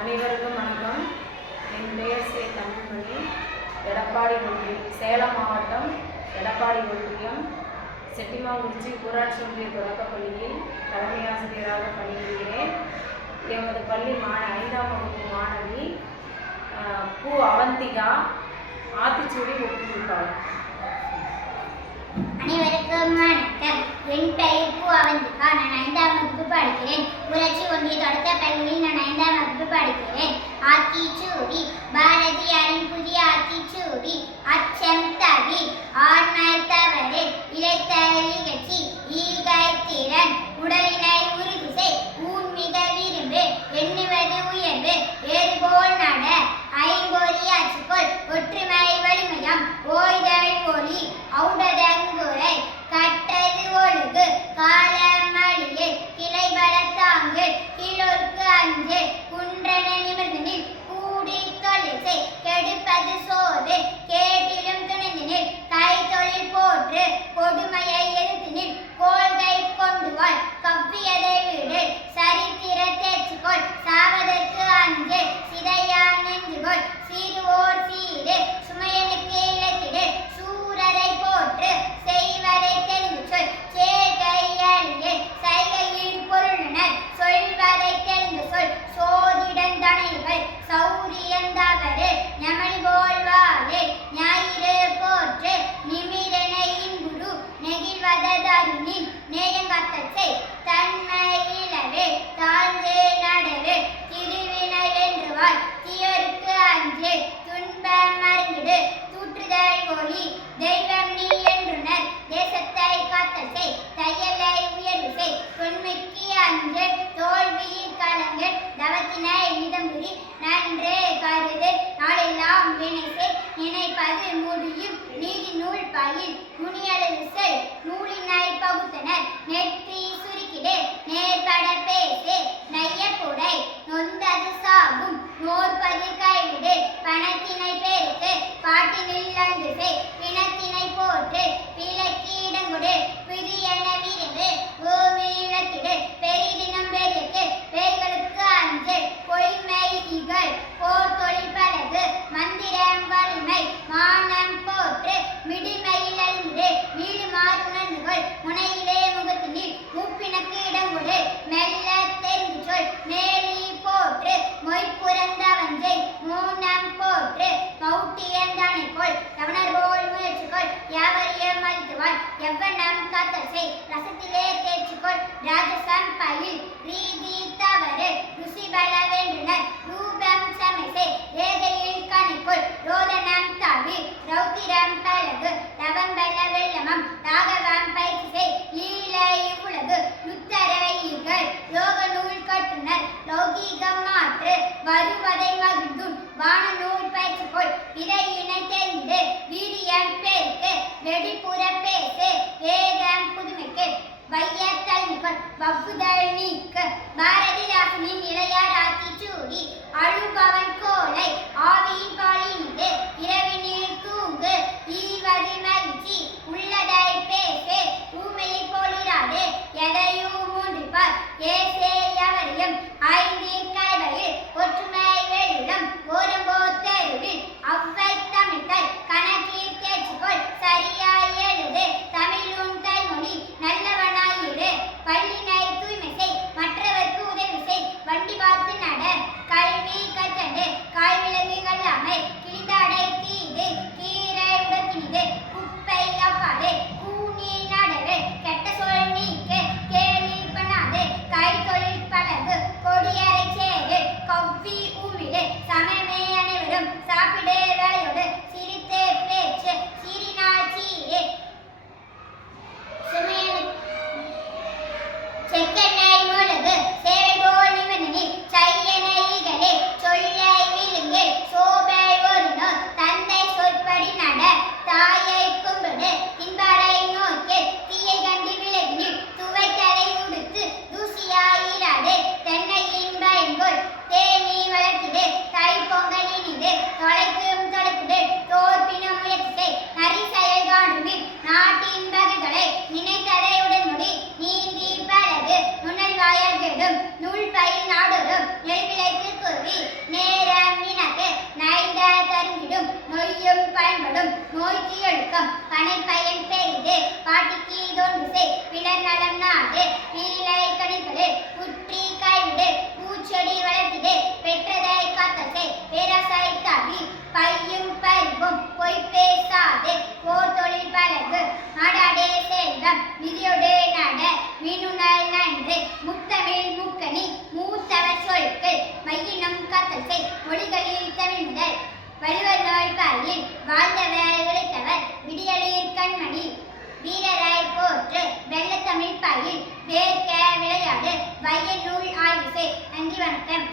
அனைவருக்கும் வணக்கம். என் பெயர் சே. தங்கமணி. எடப்பாடி ஒன்றியம், சேலம் மாவட்டம் எடப்பாடி ஒன்றியம் செட்டிமாங்குறிச்சி ஊராட்சி ஒன்றிய தொடக்கப்பள்ளியில் தலைமை ஆசிரியராக பணிபுரிகிறேன். எமது பள்ளி 5ஆம் வகுப்பு மாணவி பூ அவந்திகா ஆத்திச்சூடி ஒப்புவிப்பார். அனைவருக்கும் வணக்கம். என் பெயர் பூ அவந்திகா. நான் 5ஆம் வகுப்பு படிக்கிறேன். ஊராட்சி ஒன்றிய தொடக்கப்பள்ளியில் நான் 5ஆம் வகுப்பு படிக்கிறேன். ஆத்திச்சூடி பாரதியாரின் புதிய ஆத்திச்சூடி. அச்சம் தவி ஆண்மை தவறு இளைத்தல் நிகழ்ச்சி ஈகை திறன் உடலினை உறுதி செய் ஊன்மிக விரும்பு எண்ணுவது உயர்வு ஏறுபோல் நட ஐம்பொறி ஆட்சிக்கொள் ஒற்றுமை வலிமையம் ஓய்தல் ஒளி ஔடதங்குரை கட்டது ஒழுகு காலமழியில் கிளை பலத்தாங்கு கிளோர்க்கு அஞ்சு குன்றன நிமிர்ந்தனில் கூடி தொழில் செய் கெடுப்பது சோறு கேட்டிலும் துணிந்தினில் கை தொழில் போற்று கொடுமையை எழுத்தினில் கோள்கை கொண்டு வாழ் கவ்வியதை வீடு சரித்திர தேர்ச்சிக்கொள் சாவதற்கு அஞ்சு சிதையா நெஞ்சுகொள் சீருவோர் சீரு சுமையனுக்கு இழைத்திடு சூரரை போற்று செய்வதை தெரிந்து சொல் சேர்க்கை அழிய சைகையில் பொருளினர் சொல்வதை தெரிந்து சொல் சோதிடந்தனைகள் சௌரியந்தவரு ஞமணி போல் வாழு ஞாயிறு போற்று நிமிரனை இன்புரு நெகிழ்வதருணின் நேயங்கத்தல் செய் தன்மை இளவு தாழ்ந்து நடவு திருவினை வென்றுவாள் தீயோருக்கு அஞ்சு துன்பம் மருந்திடு தூற்றுதல் ஒளி தெய்வம் நீ என்றுனர் தேசத்தை காத்தல் செய் தையலை உயர்வு செய் தொன்மைக்கு அஞ்சு தோல்வியில் கலங்கு தவத்தினை நிதம்புரி நன்று கருது நாளெல்லாம் வினை செய் நினைப்பது முடியும் நீதி நூல் பயில் நுனியளவு செய் நூலினை பகுத்தனர் நெற்றி சுருக்கிடு நேர்பட பேசு நையப்புடை நொந்தது சாகும் நோற்பது கைவிடு பணத்தினை பெருக்கு பாட்டினில் அன்று செய் பிணத்தினை போற்று பிழைக்கு இடங்கொடு பிரியன விரைவு பூமி இழத்திடு பெரிதினம் பெருக்கு பேய்களுக்கு அஞ்சு பொய்மை இகழ் போர் தொழில் பழகு மந்திரம் வலிமை மானம் போற்று மிடிமையில் அழிந்து மீடு மாறுணர்ந்துகள் முனையிலே முகத்தினில் மூப்பினக்கு இடங்கொடு மெல்ல தெரிந்து சொல் மேலி போற்று மொய்ப்புறந்தவஞ்சை மூனம் போற்று மௌட்டியந்தனைக்கொள் கவனர் போல் முயற்சிக்கொள் யாவரியம் மதித்துவாள் எவ்வனம் காத்தல் செய் ரசத்திலே தேர்ச்சிக்கொள் ராஜசம் பயில் ரீதி தவறு ருசி பல வேண்டுனர் ரூபம் சமைசை ரேகையில் கணிக்குள் ரோதனம் தவி ரௌத்திரம் பழகு ரவம்பல வெள்ளமம் ராகவம் பயிற்சி செய் லீலை உலகு லுத்தரைகள் யோக நூல் கட்டுனர் லௌகீகம் மாற்று வருவதை மகிழ்ந்தும் வான நூல் பயிற்சிக்கொள் இதை இணை தெரிந்து வீரியம் பெருக்கு வெடிப்புற பேசு வேதம் புதுமைக்கு வையத்தல் நிகழ் வகுதல் நீக்கு பாரதிதாசனின் இளையார் ஆத்திச்சூடி அழுபவன் கோலை ஆவியின் பாலினிது இரவினில் தூங்கு ஈவது மகிழ்ச்சி உள்ளதை பேசு ஊமையை போலிராது எதையும் மூன்றிப்பார் ஏசே எவரையும் ஐந்து கலைவையில் ஒற்றுமை வெள்ளம் ஓரம்போ தெருவில் அவ்வை தமிழ்கள் கணக்கில் தேர்ச்சிக்கொள் சரியாய் எழுது தமிழும் தைமொழி நல்லவனாயிரு பள்ளினை தூய்மை செய் மற்றவர்க்கு உதவி செய் வண்டி பார்த்து நட கல்வி கற்கண்டு காய்விலங்கு கல்லாமை கிழிந்தடை தீது கீரை உடத்தினிது குப்பை அப்பாது கூனி நடவு கெட்ட சொல் நீக்கு கேலி பண்ணாது கை தொழில் பழகு கொடியரை சேரு கவ்வி ஊமிடு சமமே அனைவரும் சாப்பிடு வேலையோடு சிரித்து பேச்சு சீரினால் சீரு செக்கெண்ணெய் முழுகு சேவை போல் நிமிர்ந்து செய்யனை இகழே சொல் நோய் தீயொழுக்கம் பனை பயன் பெரிது பாட்டிக்கு தொண்டு செய் பிறர் நலம் நாடு நீலை கனிகளில் புற்றி கைவிடு பூச்செடி வளர்த்திடு பெற்றதை காத்தல் செய் பேராசை தாவி பையும் பறிவும் பொய் பேசாதே போர் தொழில் பழகு நாடாடே செல்வம் விதியோடு நட மீனுணல் நன்று முத்தமிழ் முக்கணி மூத்தவர் சொற்கள் மையினம் காத்தல் செய் மொழிகளில் தமிழ் முதல் வள்ளுவர் நோய் பாயில் வாழ்ந்தவர் உழைத்தவர் விடியலில் கண்மணி வீரராய் போற்று வெள்ளத்தமிழ் பாயில் வேர்க்க விளையாடு வயல் நூல் ஆய்வு செய். நன்றி, வணக்கம்.